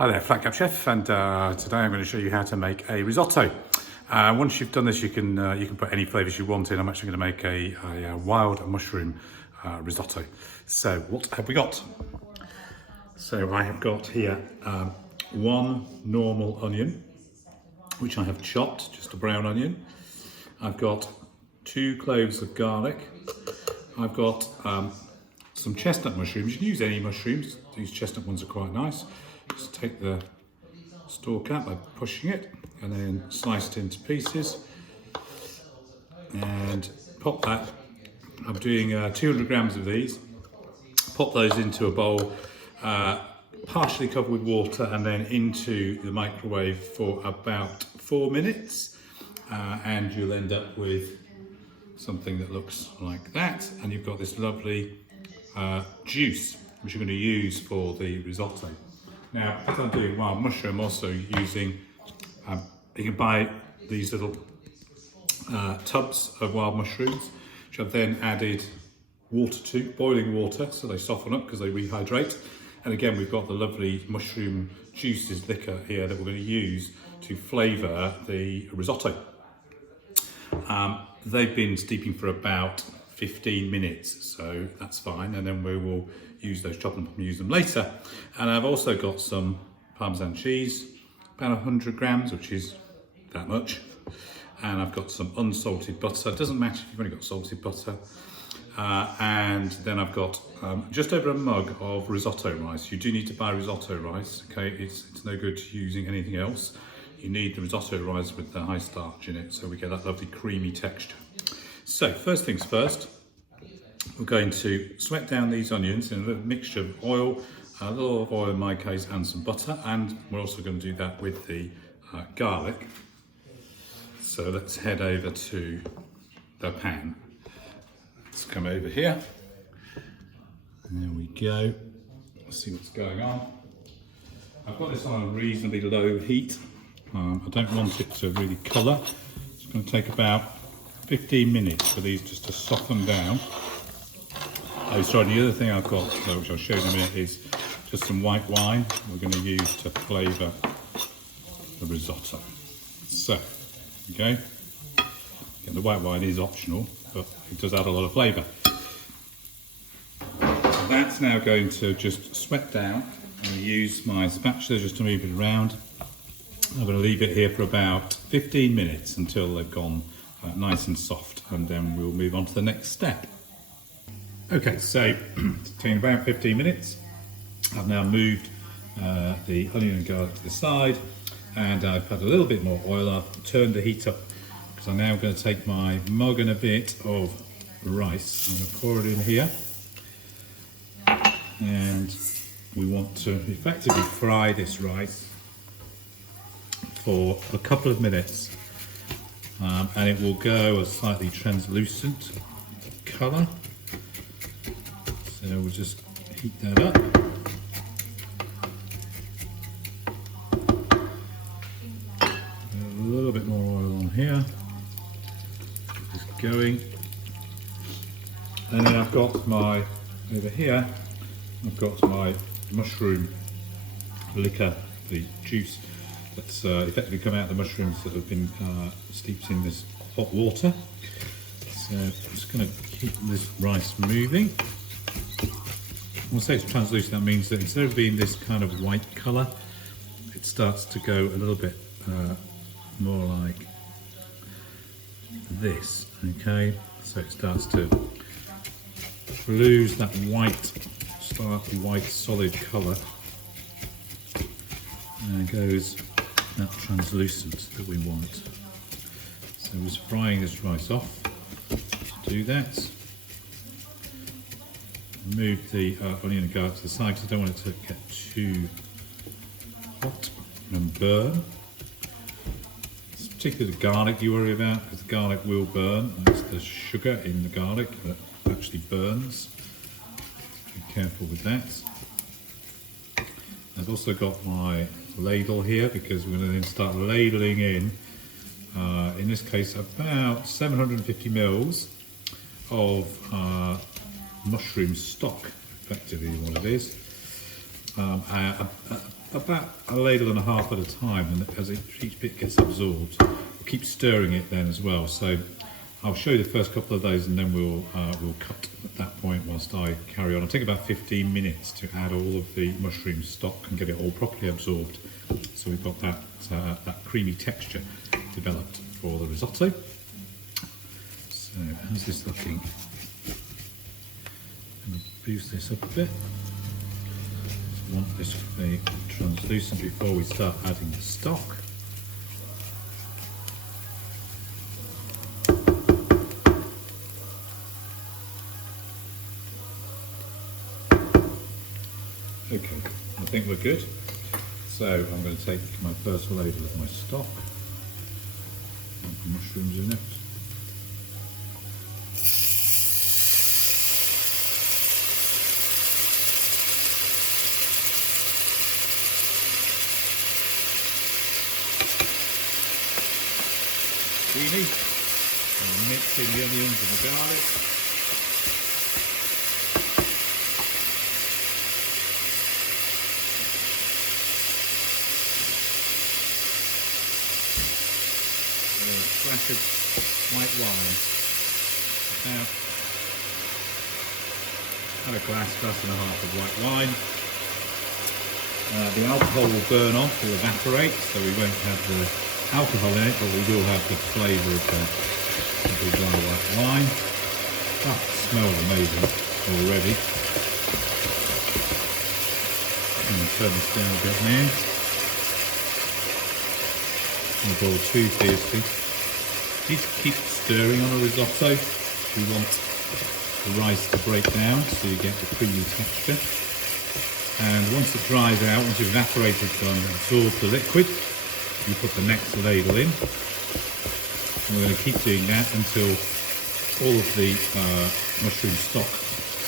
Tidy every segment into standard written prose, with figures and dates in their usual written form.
Hi there, Flat Cap Chef, and today I'm going to show you how to make a risotto. Once you've done this, you can put any flavours you want in. I'm actually going to make a wild mushroom risotto. So what have we got? So I have got here one normal onion, which I have chopped, just a brown onion. I've got 2 cloves of garlic. I've got some chestnut mushrooms. You can use any mushrooms. These chestnut ones are quite nice. Just take the stalk out by pushing it and then slice it into pieces and pop that. I'm doing 200 grams of these. Pop those into a bowl, partially covered with water, and then into the microwave for about 4 minutes, and you'll end up with something that looks like that, and you've got this lovely juice which you're going to use for the risotto. Now, because I'm doing wild mushroom, I'm also using, you can buy these little tubs of wild mushrooms, which I've then added water to, boiling water, so they soften up because they rehydrate. And again, we've got the lovely mushroom juices liquor here that we're going to use to flavour the risotto. They've been steeping for about 15 minutes, so that's fine, and then we will use those, chop them and use them later. And I've also got some Parmesan cheese, about 100 grams, which is that much. And I've got some unsalted butter. It doesn't matter if you've only got salted butter. And then I've got just over a mug of risotto rice. You do need to buy risotto rice, okay? It's no good using anything else. You need the risotto rice with the high starch in it, so we get that lovely creamy texture. So first things first, we're going to sweat down these onions in a little mixture of oil, a little oil in my case, and some butter, and we're also going to do that with the garlic. So let's head over to the pan. Let's come over here. There we go. Let's see what's going on. I've got this on a reasonably low heat. I don't want it to really colour. It's going to take about 15 minutes for these just to soften down. Oh, sorry, the other thing I've got, which I'll show you in a minute, is just some white wine we're going to use to flavour the risotto. So, okay. Again, the white wine is optional, but it does add a lot of flavour. So that's now going to just sweat down. I'm going to use my spatula just to move it around. I'm going to leave it here for about 15 minutes until they've gone nice and soft, and then we'll move on to the next step. Okay, so it's taken about 15 minutes. I've now moved the onion and garlic to the side, and I've had a little bit more oil. I've turned the heat up because I'm now going to take my mug and a bit of rice. I'm going to pour it in here, and we want to effectively fry this rice for a couple of minutes, and it will go a slightly translucent colour. So we'll just heat that up. A little bit more oil on here. Just going. And then I've got my, over here, I've got my mushroom liquor, the juice that's effectively come out of the mushrooms that have been steeped in this hot water. So I'm just going to keep this rice moving. When I say it's translucent, that means that instead of being this kind of white colour, it starts to go a little bit more like this, okay? So it starts to lose that white, slightly white solid colour, and goes that translucent that we want. So we're just frying this rice off. To do that, move the onion and garlic to the side because I don't want it to get too hot and burn. It's particularly the garlic you worry about, because the garlic will burn, and it's the sugar in the garlic that actually burns. Be careful with that. I've also got my ladle here because we're going to then start ladling in this case, about 750 mils of mushroom stock, effectively what it is. about a ladle and a half at a time, and as each bit gets absorbed, we'll keep stirring it then as well. So I'll show you the first couple of those, and then we'll cut at that point whilst I carry on. It'll take about 15 minutes to add all of the mushroom stock and get it all properly absorbed. So we've got that creamy texture developed for the risotto. So how's this looking? I'm going to boost this up a bit. I want this to be translucent before we start adding the stock. Okay, I think we're good. So I'm going to take my first ladle of my stock, and put mushrooms in it. Zucchini, and mix in the onions and the garlic. Splash of white wine. About a glass and a half of white wine. The alcohol will burn off, will evaporate, so we won't have the alcohol in it, but we will have the flavour of the dry white wine. That smells amazing already. I'm going to turn this down a bit now. Don't boil too fiercely. Need to keep stirring on a risotto. We want the rice to break down so you get the creamy texture. And once it dries out, once you've evaporated and absorbed the liquid, you put the next ladle in. And we're going to keep doing that until all of the mushroom stock,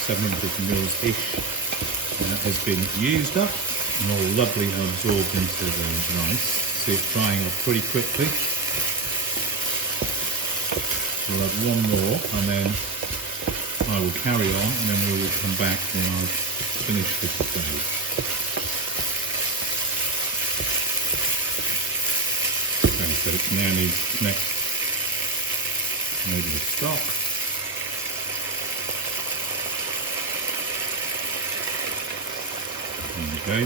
700 ml-ish, has been used up and all lovely and absorbed into the rice. See it drying off pretty quickly. We'll have one more, and then I will carry on, and then we will come back when I've finished this stage. Okay, so it now needs next maybe the stock. Okay.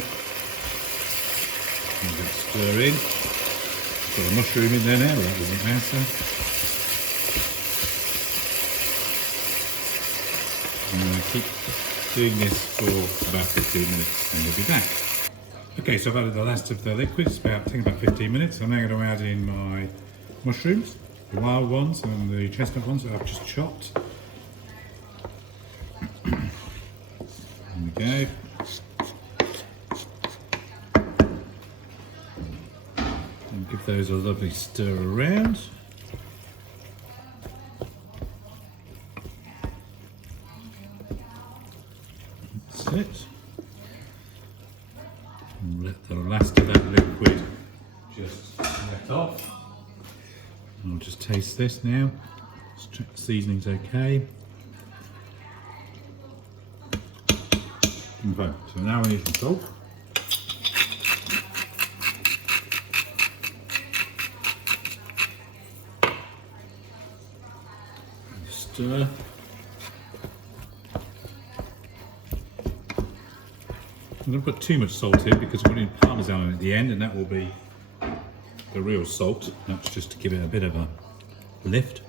And just stir in. Got a mushroom in there now, but that doesn't matter. I'm going to keep doing this for about 15 minutes and we'll be back. Okay, so I've added the last of the liquid. It's taking about 15 minutes. I'm now going to add in my mushrooms, the wild ones and the chestnut ones that I've just chopped. There we go. And give those a lovely stir around. It and let the last of that liquid just let off. And I'll just taste this now. Just check the seasoning's okay. Okay, so now we need some salt. And stir. I'm going to put too much salt in because we're putting parmesan in at the end, and that will be the real salt. That's just to give it a bit of a lift.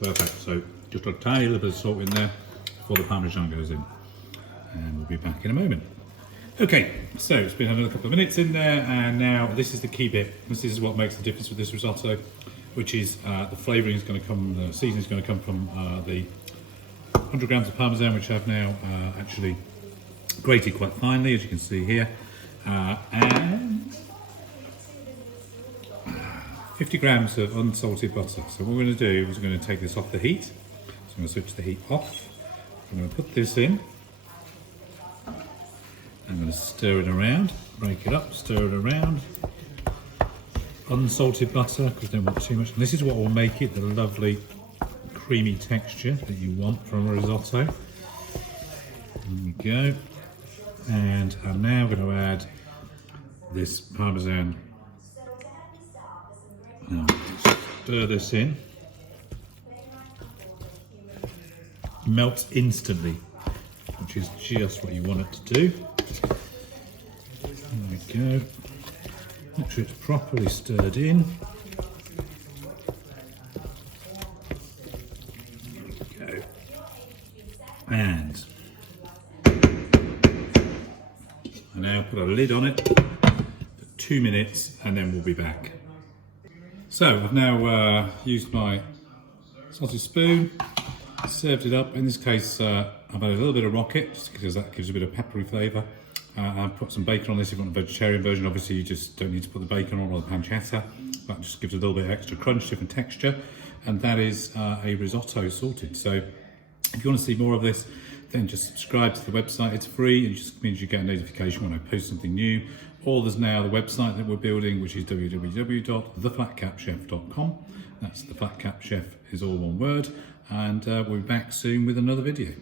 Perfect. So just a tiny little bit of salt in there before the parmesan goes in, and we'll be back in a moment. Okay, so it's been another couple of minutes in there, and now this is the key bit. This is what makes the difference with this risotto, which is the flavouring is going to come, the seasoning is going to come from the 100 grams of parmesan, which I've now actually grated quite finely, as you can see here, and 50 grams of unsalted butter. So what we're going to do is we're going to take this off the heat. So I'm going to switch the heat off. I'm going to put this in. I'm going to stir it around, break it up, stir it around. Unsalted butter, because I don't want too much. And this is what will make it the lovely creamy texture that you want from a risotto. Go. And I'm now going to add this Parmesan. Now, stir this in. Melts instantly, which is just what you want it to do. There we go. Make sure it's properly stirred in. There we go. And I now put a lid on it for 2 minutes and then we'll be back. So I've now used my sausage spoon, served it up. In this case, I've added a little bit of rocket, just because that gives a bit of peppery flavour. I've put some bacon on this. If you want a vegetarian version, obviously you just don't need to put the bacon on or the pancetta. That just gives a little bit of extra crunch, different texture. And that is a risotto sorted. So if you want to see more of this, then just subscribe to the website. It's free and it just means you get a notification when I post something new. Or there's now the website that we're building, which is www.theflatcapchef.com. That's The Flat Cap Chef is all one word. And we'll be back soon with another video.